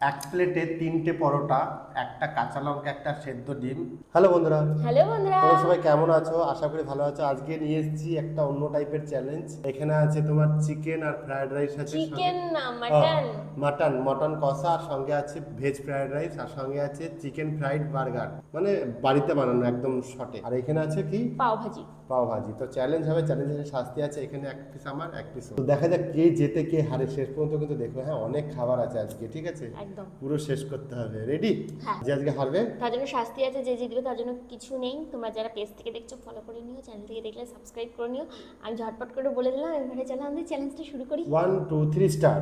এক প্লেটে তিনটে পরোটা একটা কাঁচা লঙ্কা একটা সেদ্ধ ডিম। হ্যালো বন্ধুরা। হ্যালো বন্ধুরা। তোমরা সবাই কেমন আছো? আশা করি ভালো আছো। আজকে নিয়ে এসেছি একটা অন্য টাইপের চ্যালেঞ্জ এখানে আছে তোমার চিকেন আর ফ্রাইড রাইস আছে চিকেন না মাটন মাটন মটন কষা আর সঙ্গে আছে ভেজ ফ্রাইড রাইস আর সঙ্গে আছে চিকেন ফ্রাইড বার্গার মানে বাড়িতে বানানো একদম শর্টে আর এখানে আছে কি? পাও ভাজি পাও ভাজি তো চ্যালেঞ্জ হবে চ্যালেঞ্জের শাস্তি আছে এখানে এক পিস আমার এক পিস তো দেখা যাক কে জেতে কে হারে শেষ পর্যন্ত কিন্তু দেখবে হ্যাঁ অনেক খাবার আছে আজকে ঠিক আছে? একদম। পুরো শেষ করতে হবে। রেডি হ্যাঁ। যে আজকে হারবে? তার জন্য শাস্তি আছে যে জিতবে তার জন্য কিছু নেই। তোমরা যারা পেজ থেকে দেখছ ফলো করে নিও চ্যানেল থেকে দেখলে সাবস্ক্রাইব করে নিও। আমি ঝটপট করে বলে দিলাম এবারে চলো আমাদের চ্যালেঞ্জটা শুরু করি। ওয়ান টু থ্রি স্টার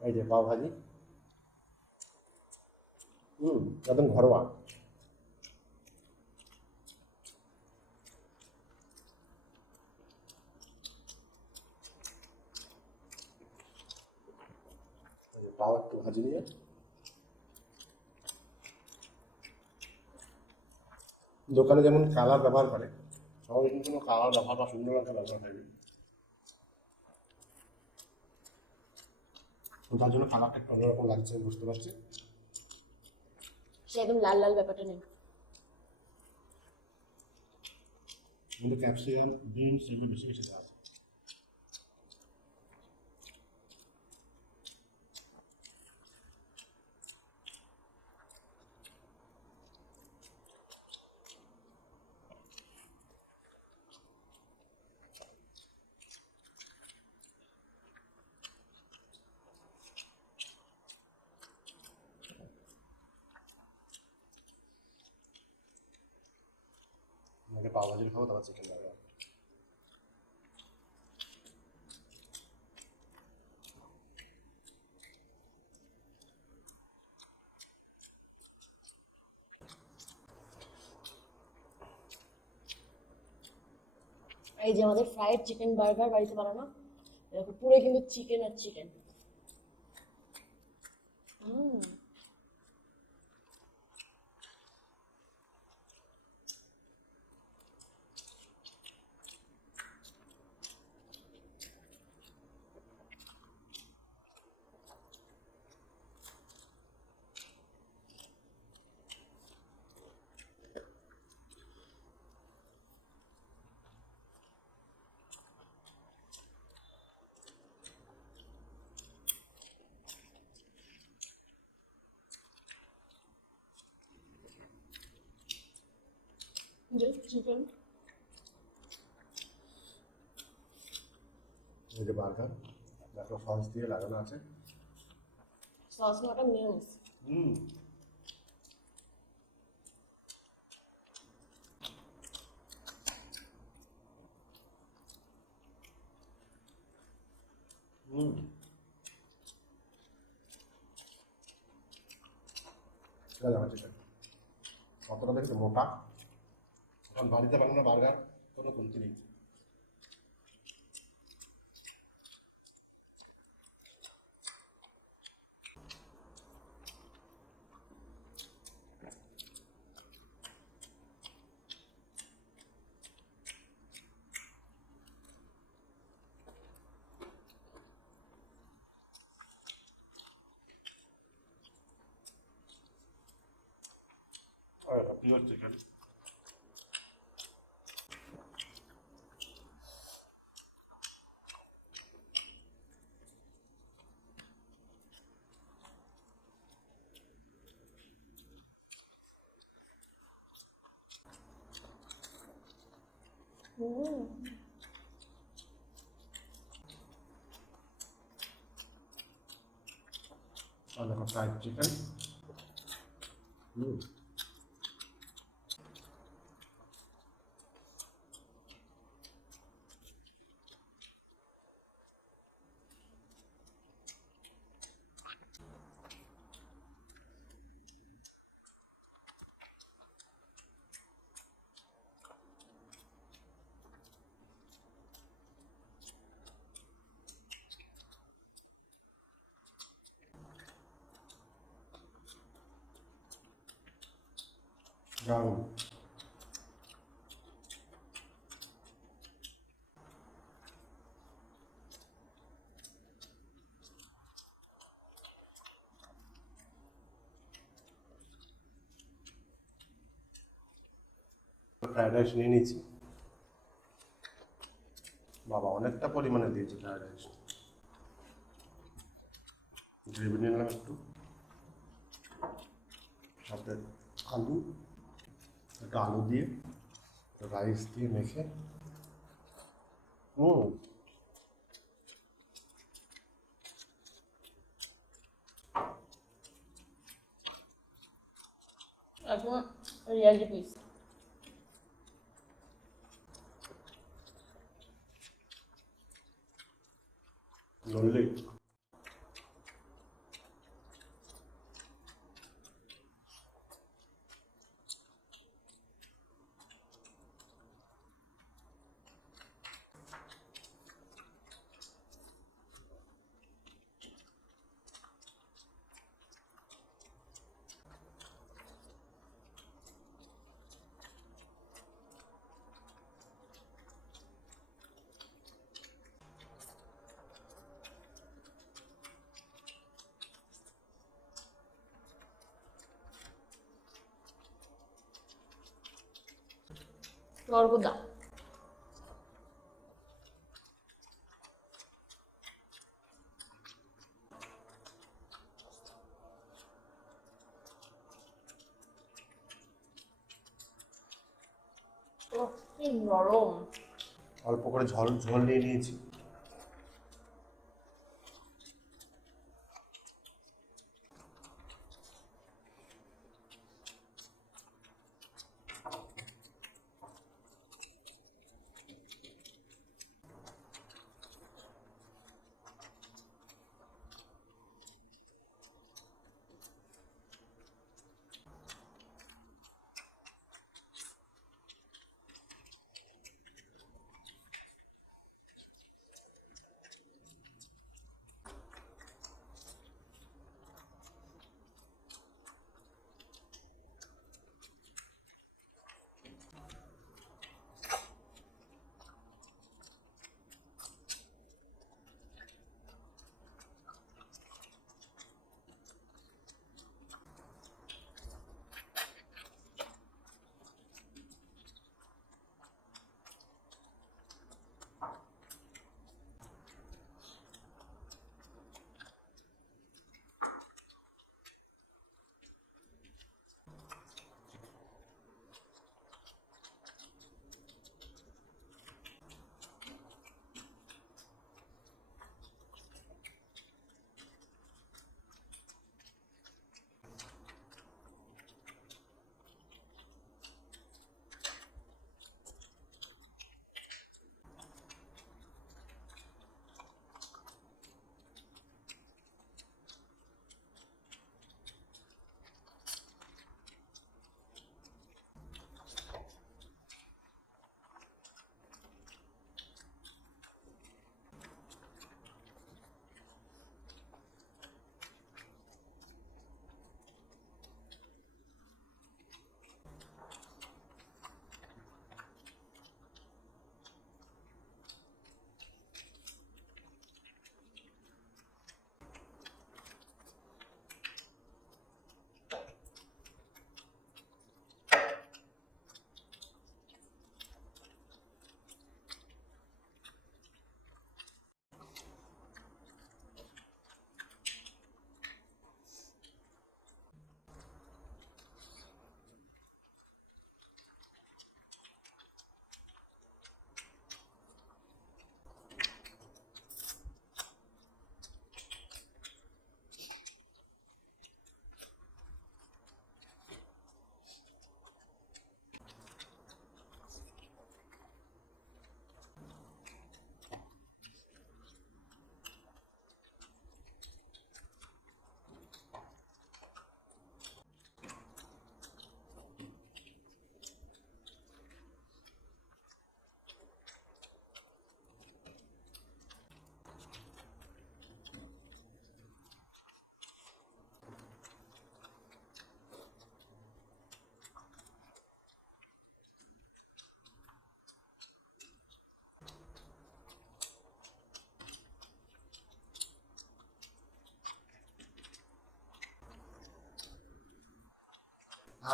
এই যে পাও ভাজি হুম একদম ঘরোয়া এই যে পাও একটু ভাজি নিয়ে দোকানে যেমন কালার ব্যবহার করে সবাই কিন্তু কোনো কালার ব্যবহার বা সুন্দর লঙ্কা ব্যবহার হয়নি তার জন্য কালারটা একটু অন্যরকম লাগছে বুঝতে পারছি? একদম লাল লাল ব্যাপারটা নেই। কিন্তু ক্যাপসিকাম বিনস এগুলো বেশি বেশি দেওয়া আছে আগে পাও ভাজি খাব তারপর চিকেন বার্গার এই যে আমাদের ফ্রাইড চিকেন বার্গার বাড়িতে বানানো পুরো কিন্তু চিকেন আর চিকেন হুম যে চিকেন এই যে বার্গার দেখো সস দিয়ে লাগানো আছে। সস ওটা মিউনিস হুম। হুম। যাবে চিকেন কতটা দেখতে মোটা। এখন বাড়িতে বানানো বার্গার কোনো কমতি নেই। পিওর চিকেন হুম আর দেখো ফ্রাইড চিকেন হুম দারুণ ফ্রায়েড রাইস নিয়ে নিয়েছি বাবা, অনেকটা পরিমাণে দিয়েছে ফ্রায়েড রাইস গ্রেভি নিলাম একটু। সাথে আলু। একটা আলু দিয়ে রাইস দিয়ে মেখে হুম এখন রিয়ালিটি পিস নইলে গর্গদা নরম। অল্প করে ঝোল ঝোল নিয়ে নিয়েছি।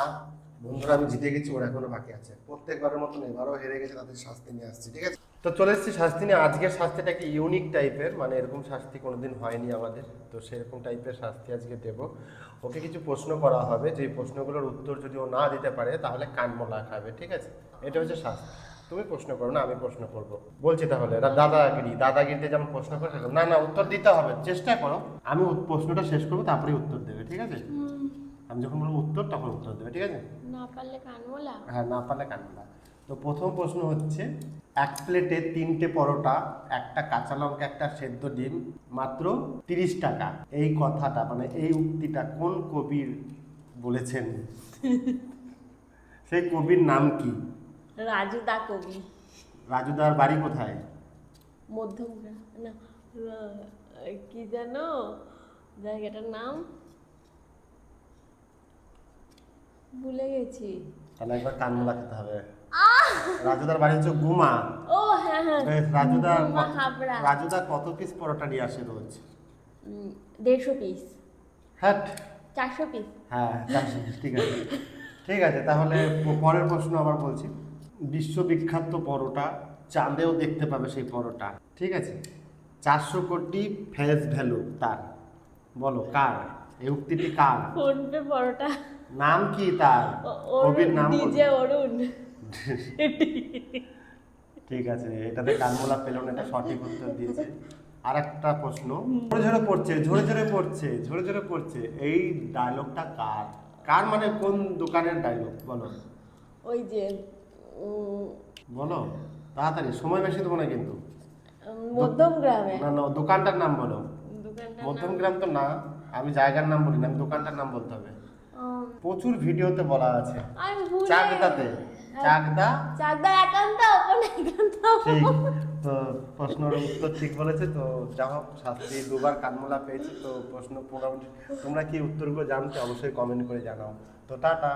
আর বন্ধুরা, আমি জিতে গেছি, ওরা এখনও বাকি আছে। প্রত্যেকবারের মতন এবারও হেরে গেছে, তাদের শাস্তি নিয়ে আসছি, ঠিক আছে? তো চলে এসেছি শাস্তি নিয়ে। আজকের শাস্তিটা কি ইউনিক টাইপের মানে এরকম শাস্তি কোনোদিন হয়নি আমাদের। তো সেরকম টাইপের শাস্তি আজকে দেব। ওকে কিছু প্রশ্ন করা হবে। যে প্রশ্নগুলোর উত্তর যদি ও না দিতে পারে, তাহলে কানমোলা খাবে, ঠিক আছে? এটা হচ্ছে শাস্তি। তুমি প্রশ্ন করো। না, আমি প্রশ্ন করব। বলছি তাহলে দাদাগিরি। দাদাগিরিতে যেমন প্রশ্ন করে না না, উত্তর দিতে হবে। চেষ্টা করো। আমি প্রশ্নটা শেষ করব তারপরে উত্তর দেবে, ঠিক আছে? আমি যখন বলব উত্তর তখন উত্তর দেবে ঠিক আছে? না পারলে কানমোলা। হ্যাঁ না পারলে কান্না তো প্রথম প্রশ্ন হচ্ছে এক প্লেটে তিনটে পরোটা একটা কাঁচা লঙ্কা একটা সেদ্ধ ডিম মাত্র তিরিশ টাকা। এই কথাটা মানে এই উক্তিটা কোন কবির বলেছেন? সেই কবির নাম কি? রাজু দা কবি। রাজুদার বাড়ি কোথায়? মধ্যমগ্রাম না কি জানো জায়গাটার নাম? ভুলে গেছি। তাহলে একবার কানমোলা খেতে হবে। রাজুদার বাড়ি হচ্ছে গুমা। ও হ্যাঁ হ্যাঁ। রাজুদা রাজুদা কত পিস পরোটা নিয়ে আসে রোজ? দেড়শো পিস হ্যাঁ চারশো পিস হ্যাঁ চারশো পিস, ঠিক আছে। ঠিক আছে তাহলে পরের প্রশ্ন আবার বলছি। বিশ্ববিখ্যাত পরোটা চাঁদেও দেখতে পাবে সেই পরোটা। ঠিক আছে? চারশো কোটি ফেস ভ্যালু তার। বলো কার? এই উক্তিটি কার? ফোনপে পরোটা। নাম কি তার? কবির নাম। ডিজে অরুণ। ঠিক আছে এটাতে কানমোলা পেল না এটা সঠিক উত্তর দিয়েছে। আর একটা প্রশ্ন ঝরে ঝরে পড়ছে ঝরে ঝরে পড়ছে ঝরে ঝরে পড়ছে। এই ডায়লগটা কার? কার মানে কোন দোকানের ডায়লগ বলো। ওই যে বলো তাড়াতাড়ি সময় বেশি দেবো না কিন্তু। মধ্যম গ্রামে। না না দোকানটার নাম বলো। দোকানটার মধ্যম গ্রাম তো না আমি জায়গার নাম বলি না আমি দোকানটার নাম বলতে হবে। প্রচুর ভিডিওতে বলা আছে। আমি ভুলে চাকদাতে। চাকদা? চাকদা একান্ত একান্ত। ঠিক। তো প্রশ্নের উত্তর ঠিক বলেছে তো যাও হোক শাস্তি দুবার কানমোলা পেয়েছে তো প্রশ্ন মোটামুটি তোমরা কি উত্তরগুলো জানতে অবশ্যই কমেন্ট করে জানাও। তো টাটা।